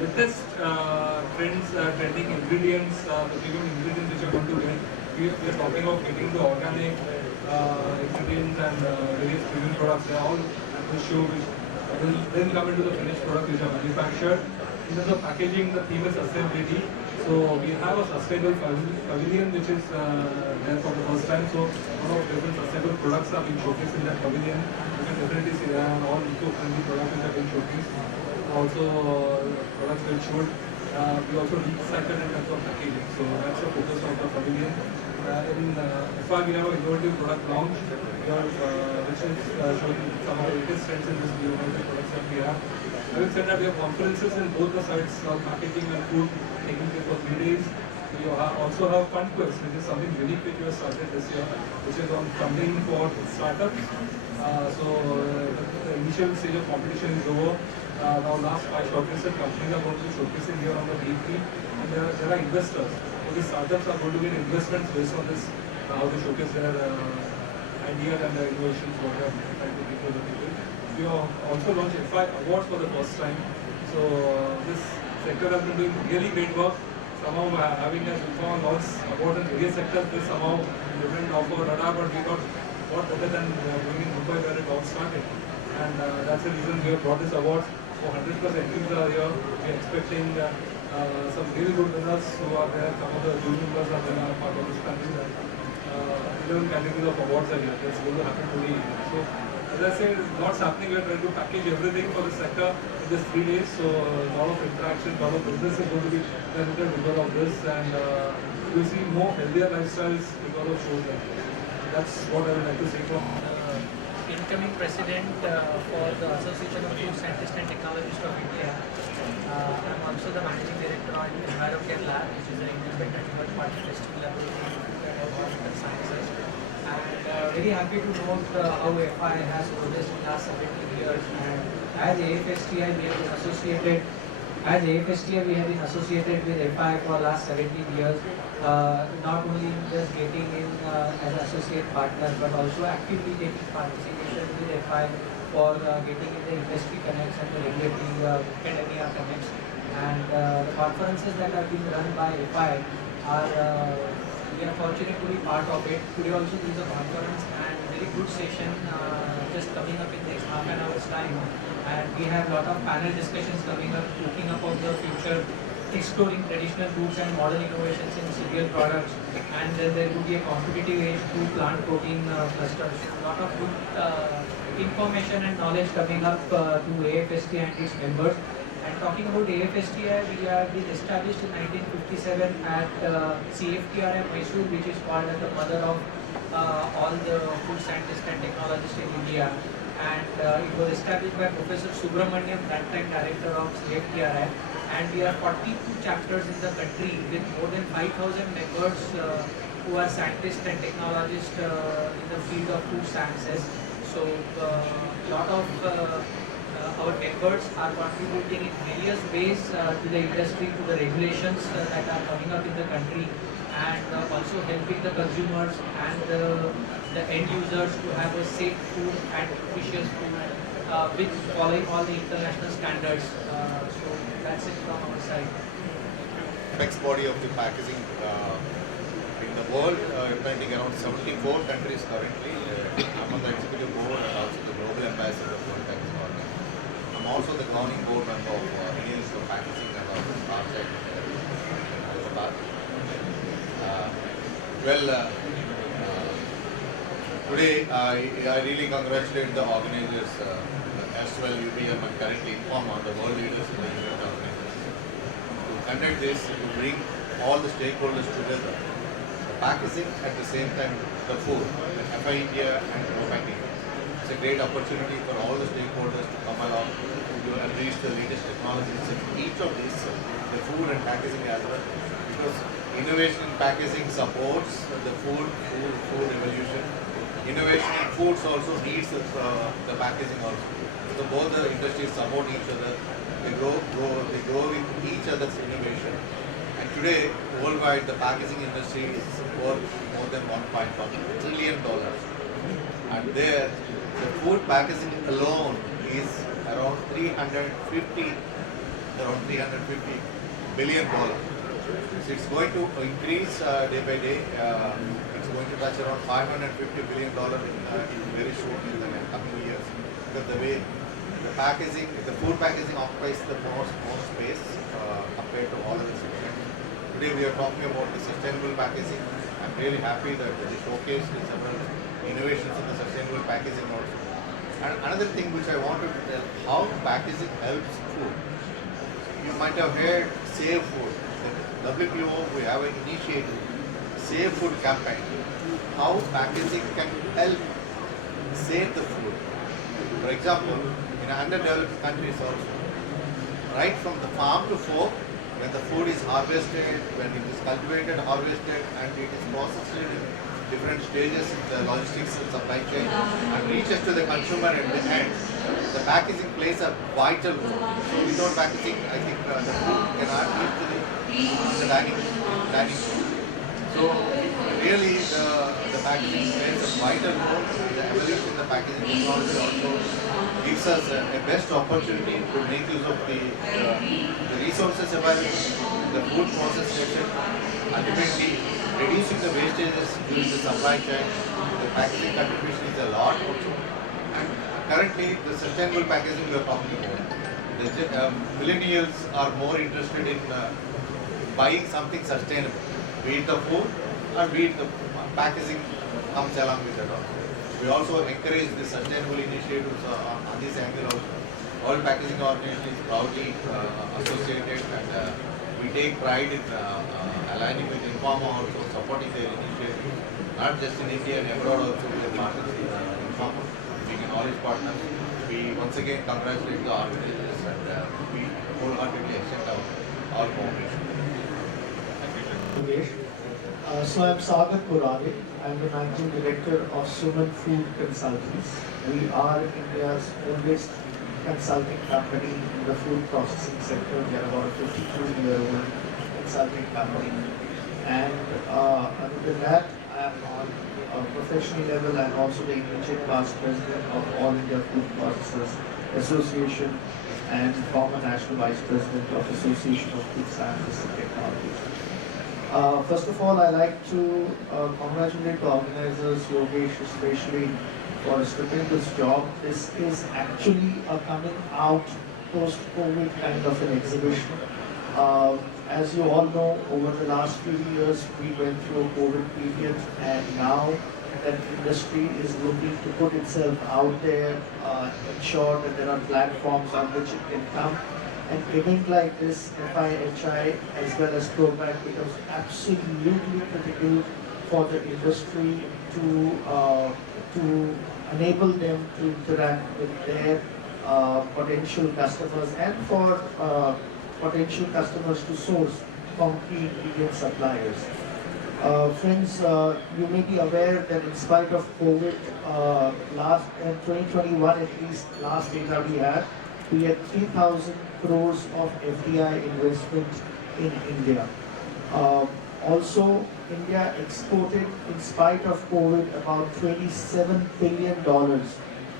latest trends, trending ingredients, the premium ingredients which are going to get. We are talking of getting the organic ingredients and various premium products. They are all at the show, which will then come into the finished product which are manufactured. In terms of packaging, the theme is sustainability. So we have a sustainable pavilion which is there for the first time. So a lot of different sustainable products are being showcased in that pavilion. You can definitely see that, and all eco-friendly products which are being showcased. Also products which should be also recycled in terms of packaging. So that's the focus of the pavilion. In FI we have an innovative product launch here, which is showing some of the latest trends in this innovative products that we have. Having said that, we have conferences in both the sides of packaging and food taking place for 3 days. We also have Fund Quest, which is something unique which we have started this year, which is on funding for startups. The initial stage of competition is over. Now last 5 shortlisted companies are going to be showcasing here on the D3, and there are investors. So the startups are going to get investments based on this, how they showcase their ideas and their innovations, what they are trying to bring to the people. We have also launched FI Awards for the first time. So this sector has been doing really great work. Somehow having a Zulfan launch awards in various sectors is somehow different off our radar, but we got what better than doing in Mumbai where it all started. And that's the reason we have brought this awards. So 100 plus entries are here. We are expecting some really good winners who are there. Some of the junior members are there, are part of this panel. 11 categories of awards are here. That's going to happen today. So as I said, lots happening. We are trying to package everything for the sector in just 3 days. So a lot of interaction, a lot of business is going to be benefited because of this, and you'll see more healthier lifestyles because of shows like this. That's what I would like to say from incoming president for the Association of Food Scientists and Technologists of India. I'm also the managing director on EnviroCare Lab, which is an independent third-party testing laboratory in food and environmental sciences. And very happy to note how FI has progressed in the last 17 years. And as AFSTI, we have been associated. As AFSTI, we have been associated with FI for the last 17 years. Not only just getting in as an associate partner, but also actively taking participation with FI for getting in the industry connects and the regulatory academia connects. And the conferences that are being run by FI are, we are fortunate to be part of it. Today also there is a conference and very good session just coming up in the next half an hour's time. And we have a lot of panel discussions coming up, looking about the future, exploring traditional foods and modern innovations in cereal products, and then there will be a competitive edge to plant protein clusters. A lot of good information and knowledge coming up to AFST and its members. And talking about AFSTI, we have been established in 1957 at CFTRM Mysore, which is called as the mother of all the food scientists and technologists in India. And it was established by Professor Subramaniam, that time director of CFTRI. And we have 42 chapters in the country with more than 5,000 members who are scientists and technologists in the field of food sciences. So a lot of our members are contributing in various ways to the industry, to the regulations that are coming up in the country, and also helping the consumers and the end users to have a safe food and nutritious food with following all the international standards. So that's it from our side. Next body of the packaging in the world, representing around 74 countries currently. I'm on the executive board and also the global ambassador for the packaging organization. I'm also the governing board member of Indian Institute of Packaging and also StarTech in Hyderabad. Today I really congratulate the organizers as well. UBM and currently inform on the world leaders in the event organization to conduct this, to bring all the stakeholders together. The packaging, at the same time the food, FI India and Global India. It's a great opportunity for all the stakeholders to come along to unleash the latest technologies in each of these, the food and packaging as well. Because innovation in packaging supports the food evolution. Innovation in foods also needs the packaging also. So both the industries support each other. They grow with each other's innovation. And today, worldwide, the packaging industry is worth more than $1.1 trillion. And there, the food packaging alone is around 350 around $350 billion. So it's going to increase day by day. It's going to touch around $550 billion in very short in the coming years. Because the way the packaging, the food packaging occupies the more space compared to all other sectors. Today we are talking about the sustainable packaging. I'm really happy that they showcased several innovations in the sustainable packaging also. And another thing which I wanted to tell, how packaging helps food. You might have heard Save Food. The WPO, we have an initiative, Save Food campaign. How packaging can help save the food. For example, in underdeveloped countries also, right from the farm to fork, when the food is harvested, when it is cultivated, harvested, and it is processed in different stages in the logistics and supply chain and reaches to the consumer at the end, the packaging plays a vital role. So without packaging, I think the food cannot reach to the dining room. So really the packaging plays a vital role. The evolution in the packaging technology also gives us a best opportunity to make use of the resources available, the food process section, ultimately reducing the wastages during the supply chain. The packaging contribution is a lot also. And currently the sustainable packaging we are talking about. The millennials are more interested in buying something sustainable, be it the food or be it the packaging comes along with it also. We also encourage the sustainable initiatives on this angle also. All packaging organizations is proudly associated, and we take pride in aligning with Informa also, supporting their initiatives, not just in India and abroad also with the partners in Informa, being an knowledge partner. We once again congratulate the organizers and we wholeheartedly accept our cooperation. Yogesh. So I'm Sagar Purade. I'm the Managing Director of Suman Food Consultants. We are India's oldest consulting company in the food processing sector. We are about a 52-year-old consulting company. And other than that, I am on a professional level. I'm also the immediate past president of All India Food Processors Association and former national vice president of Association of Food Scientists and Technologies. First of all, I like to congratulate the organizers, Yogesh especially, for a stupendous job. This is actually a coming out post-COVID kind of an exhibition. As you all know, over the last few years, we went through a COVID period, and now that industry is looking to put itself out there, ensure that there are platforms on which it can come. An event like this, FIHI as well as ProPack, becomes absolutely critical for the industry to enable them to interact with their potential customers and for potential customers to source concrete ingredient suppliers. Friends, you may be aware that in spite of COVID, last in 2021 at least, last data we had 3,000 crores of FDI investment in India. Also, India exported, in spite of COVID, about $27 billion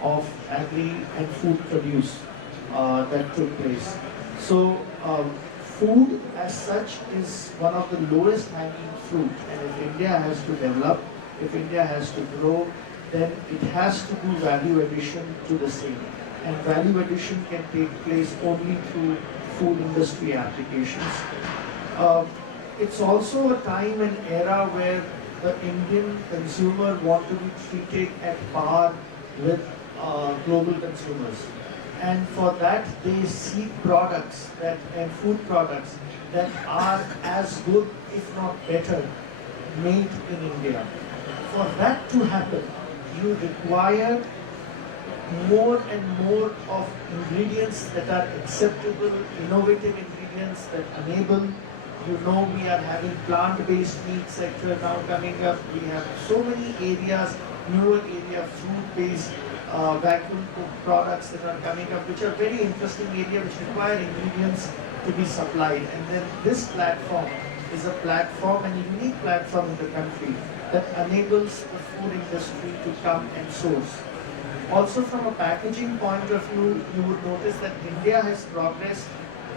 of agri and food produce that took place. So, food as such is one of the lowest hanging fruit, and if India has to develop, if India has to grow, then it has to do value addition to the same. And value addition can take place only through food industry applications. It's also a time and era where the Indian consumer want to be treated at par with global consumers. And for that, they seek products and food products that are as good, if not better, made in India. For that to happen, you require more and more of ingredients that are acceptable, innovative ingredients that enable. You know, we are having plant-based meat sector now coming up. We have so many areas, newer area, fruit-based vacuum cooked products that are coming up, which are very interesting area, which require ingredients to be supplied. And then this platform is a platform, a unique platform in the country that enables the food industry to come and source. Also from a packaging point of view, you would notice that India has progressed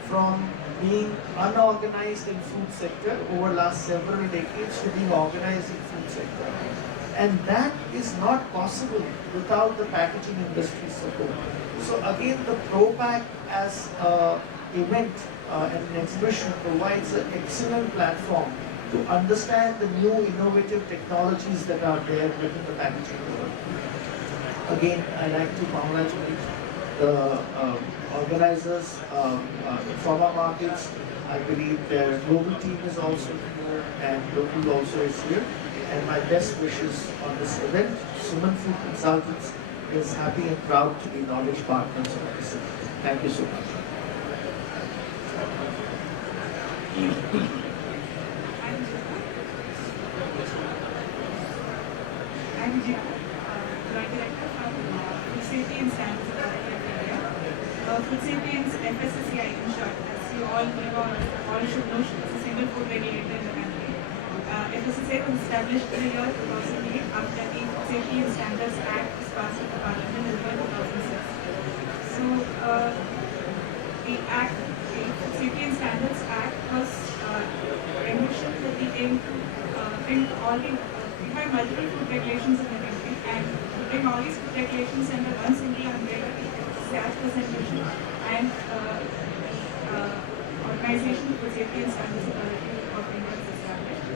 from being unorganized in food sector over last several decades to being organized in food sector. And that is not possible without the packaging industry support. So again, the ProPack as an event and an exhibition provides an excellent platform to understand the new innovative technologies that are there within the packaging world. Again, I like to congratulate the organizers, Informa Markets. I believe their global team is also here and local also is here. And my best wishes on this event. Suman Food Consultants is happy and proud to be knowledge partners of this event. Thank you so much. I'm Jia, Joint Director from Food Safety and Standards Authority of India. Food Safety and FSSAI in short, as you all know or all should know, is a single food regulator in the country. FSSAI was established in the year 2008 after the Food Safety and Standards Act was passed in the Parliament in the year 2006. So the Act, the Food Safety and Standards Act was envisioned with the aim to bring all the we have multiple food regulations in the country, and to bring all these food regulations under one single umbrella, as was envisioned, and organization of Food Safety and Standards Authority of India was established.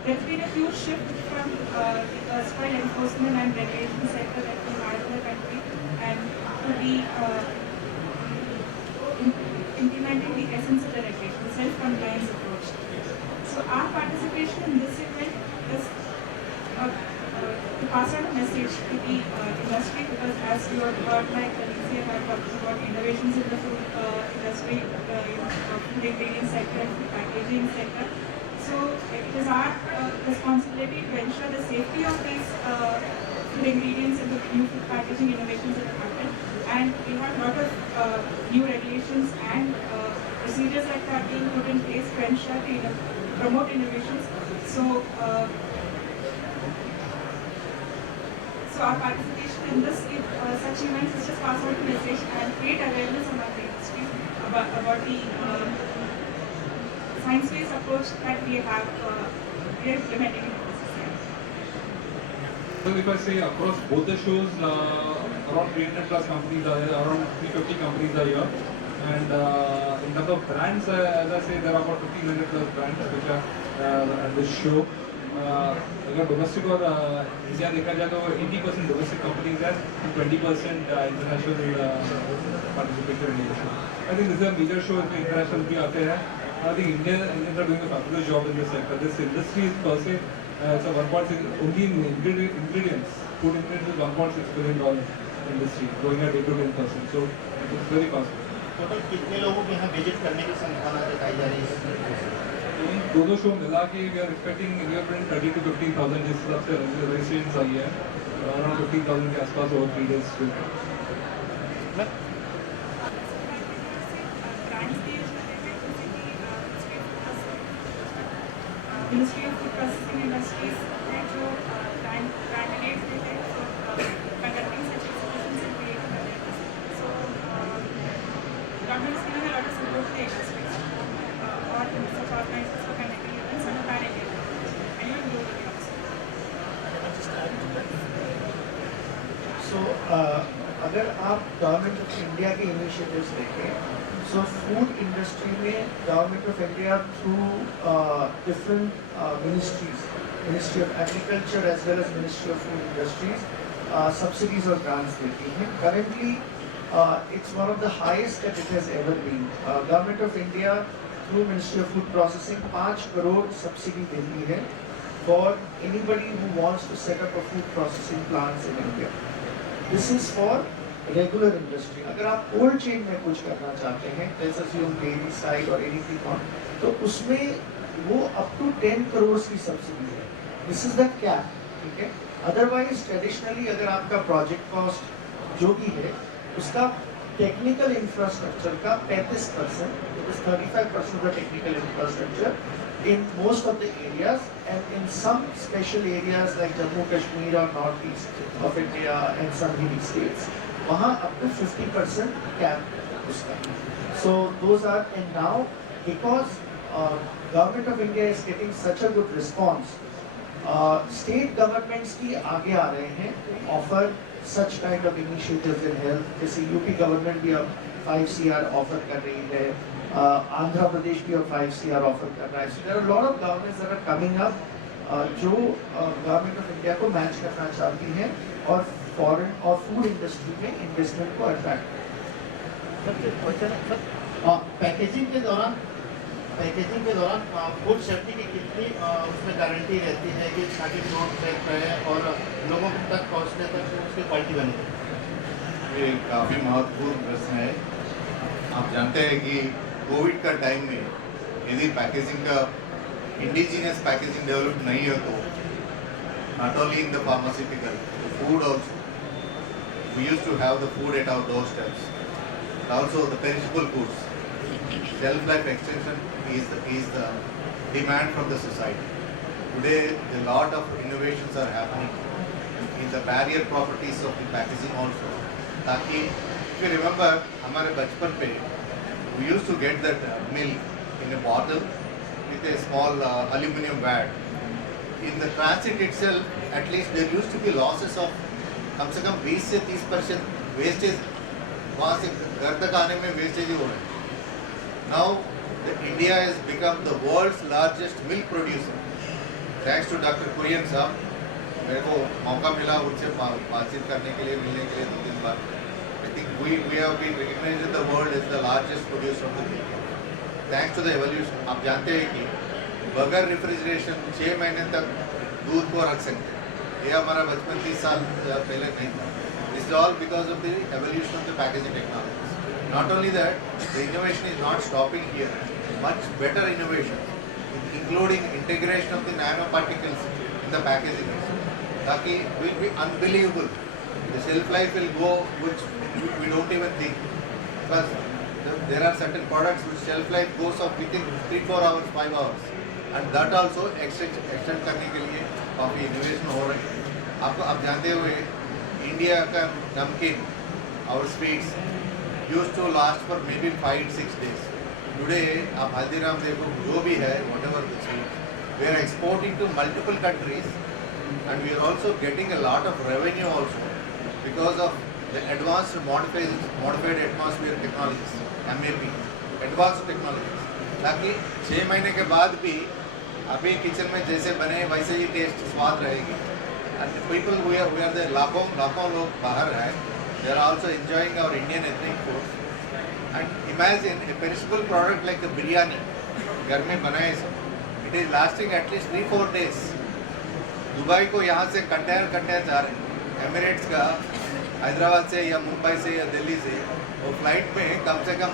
There's been a huge shift from the erstwhile enforcement and regulation sector that we had in the country, and to the implementing the essence of the regulation, the self-compliance approach. So our participation in this event is to pass on a message to the industry, because as you have heard my colleagues here have talked about innovations in the food industry, food ingredient sector and food packaging sector. So it is our responsibility to ensure the safety of these food ingredients and the new food packaging innovations that have happened. And we have a lot of new regulations and procedures that are being put in place to ensure to promote innovations. So our participation in this such events is just pass on the message and create awareness among the industry about the science-based approach that we are implementing in the society. So if I say across both the shows, around 300 plus companies are there, around 350 companies are here. And in terms of brands, as I say, there are about 1500 plus brands which are at this show. अगर domestic और India देखा जाए तो 80% domestic companies है, 20% international participation in the show. I think this is a major show इसमें international भी आते हैं. I think Indians are doing a fabulous job in this sector. This industry is per se, it's a 1.6 only in ingredients. Food ingredients is $1.6 billion industry, growing at 8 to 10%. So it's very fast. Total कितने लोगों को यहाँ visit करने की संभावना जताई जा रही है? दोनों शो मिला के we are expecting anywhere between 30 to 15,000 जिस हिसाब से रजिस्ट्रेशंस आई है, अराउंड 15,000 के आसपास ओवर 3 days में. Ministry of Food Processing Industries है जो candidates देते हैं, so conducting such exhibitions and creating awareness. So government is giving a lot of support to the industry. Or such organizations for conducting events on a pan-India and even globally also. So, अगर आप government of India के initiatives देखें, so food industry में government of India through different ministries, Ministry of Agriculture as well as Ministry of Food Industries, subsidies और grants देती हैं. Currently, it's one of the highest that it has ever been. Government of India through Ministry of Food Processing 5 crore subsidy देती है for anybody who wants to set up a food processing plants in India. This is for regular industry. अगर आप cold chain में कुछ करना चाहते हैं, let's assume dairy side or anything on, तो उसमें वो up to 10 crores की subsidy है. This is the cap, ठीक है? Otherwise traditionally अगर आपका project cost जो भी है, उसका technical infrastructure का 35%, it is 35% of the technical infrastructure in most of the areas, and in some special areas like Jammu Kashmir or northeast of India and some hilly states, वहाँ up to 50% cap उसका. So those are, and now because government of India is getting such a good response, state governments भी आगे आ रहे हैं to offer such kind of initiatives in health. जैसे UP government भी अब 5 CR offer कर रही है, आंध्र प्रदेश भी अब 5 CR ऑफर कर रहा है. So there are a lot of governments that are coming up जो गवर्नमेंट ऑफ इंडिया को मैच करना चाहती हैं और फॉरेन और फूड इंडस्ट्री में इन्वेस्टमेंट को अट्रैक्ट. सबसे क्वेश्चन है पैकेजिंग के दौरान फूड सेफ्टी की कितनी उसमें गारंटी रहती है कि ताकि फ्रूट सेफ रहे और लोगों तक पहुंचने तक उसकी क्वालिटी बने? ये काफ़ी महत्वपूर्ण प्रश्न है. आप जानते हैं कि कोविड का टाइम में यदि पैकेजिंग का इंडिजिनियस पैकेजिंग डेवलप नहीं है तो not only in the pharmaceutical food also we use to have the food at our door steps also the perishable foods shelf life extension is the demand from the society. Today, a lot of innovations are happening in the barrier properties of the packaging also. ताकि if you remember हमारे बचपन पे we used to get that milk in a bottle with a small aluminum vat. In the transit itself, at least there used to be losses of कम से कम 20 से 30% wastage. वहाँ से घर तक आने में wastage ही हो रहा है. Now, India has become the world's largest milk producer. Thanks to Dr. Kurian साहब, मेरे को मौका मिला उनसे बातचीत करने के लिए, मिलने के लिए 2-3 बार. I think we have been recognized in the world as the largest producer of the milk. Thanks to the evolution. आप जानते हैं कि बगैर रेफ्रिजरेशन 6 महीने तक दूध को रख सकते हैं. ये हमारा बचपन 30 साल पहले नहीं था. This is all because of the evolution of the packaging technology. Not only that, the innovation is not stopping here. Much better innovation, including integration of the nanoparticles in the packaging, ताकि will be unbelievable. The shelf life will go, which we don't even think. Because there are certain products which shelf life goes up within 3-4 hours, 5 hours, and that also extend करने के लिए काफ़ी innovation हो रही है. आपको आप जानते हुए इंडिया का नमकीन, our sweets used to last for maybe 5-6 days. Today, आप हल्दीराम देखो जो भी है, whatever the sweet, we are exporting to multiple countries, and we are also getting a lot of revenue also because of the advanced modified atmosphere technologies, MAP, advanced technologies. ताकि 6 महीने के बाद भी अभी किचन में जैसे बने वैसे ही टेस्ट स्वाद रहेगी. And people we are there, लाखों लोग बाहर हैं. They are also enjoying our Indian ethnic food. And imagine a perishable product like a biryani, घर में बनाए सब. It is lasting at least 3-4 days. Dubai को यहाँ से कंटेनर जा रहे हैं. एमिरेट्स का हैदराबाद से या मुंबई से या दिल्ली से वो फ्लाइट में कम से कम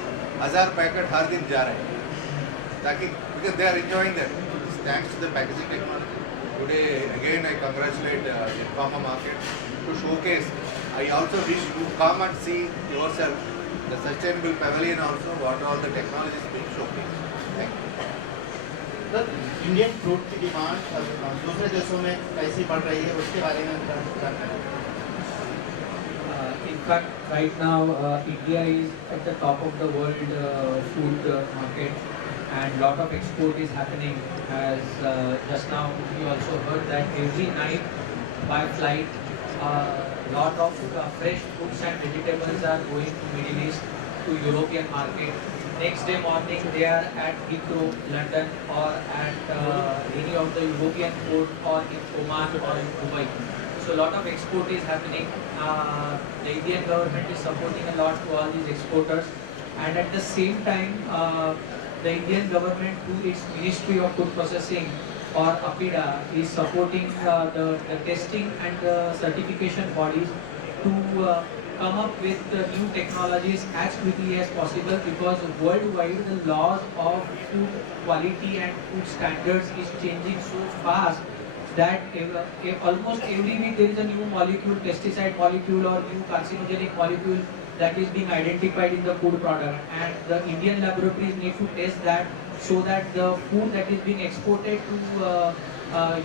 1000 पैकेट हर दिन जा रहे हैं. ताकि because they are enjoying that. Thanks to the packaging technology. Today again I congratulate the Informa market to showcase. I also wish you come and see yourself the sustainable pavilion also, what all the technologies being showcased. Thank you. Sir, Indian fruit की demand दूसरे देशों में कैसी बढ़ रही है उसके बारे में जानना है. In fact, right now India is at the top of the world food market, and lot of export is happening. As just now we also heard that every night by flight, lot of fresh fruits and vegetables are going to Middle East, to European market. Next day morning they are at Heathrow, London, or at any of the European port, or in Oman or in Dubai. So a lot of export is happening. The Indian government is supporting a lot to all these exporters, and at the same time the Indian government through its Ministry of Food Processing, or APIDA, is supporting the testing and the certification bodies to come up with new technologies as quickly as possible, because worldwide the laws of food quality and food standards is changing so fast that almost every week there is a new molecule, pesticide molecule or new carcinogenic molecule that is being identified in the food product, and the Indian laboratories need to test that so that the food that is being exported to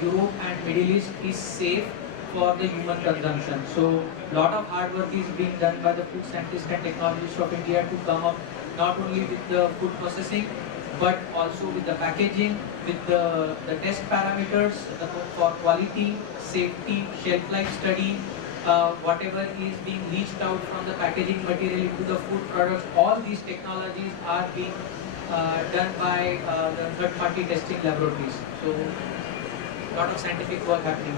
Europe and Middle East is safe for the human consumption. So lot of hard work is being done by the food scientists and technologists of India to come not only with the food processing, but also with the packaging, with the test parameters for quality, safety, shelf life study, whatever is being leached out from the packaging material into the food products, all these technologies are being done by the third-party testing laboratories. So, a lot of scientific work happening.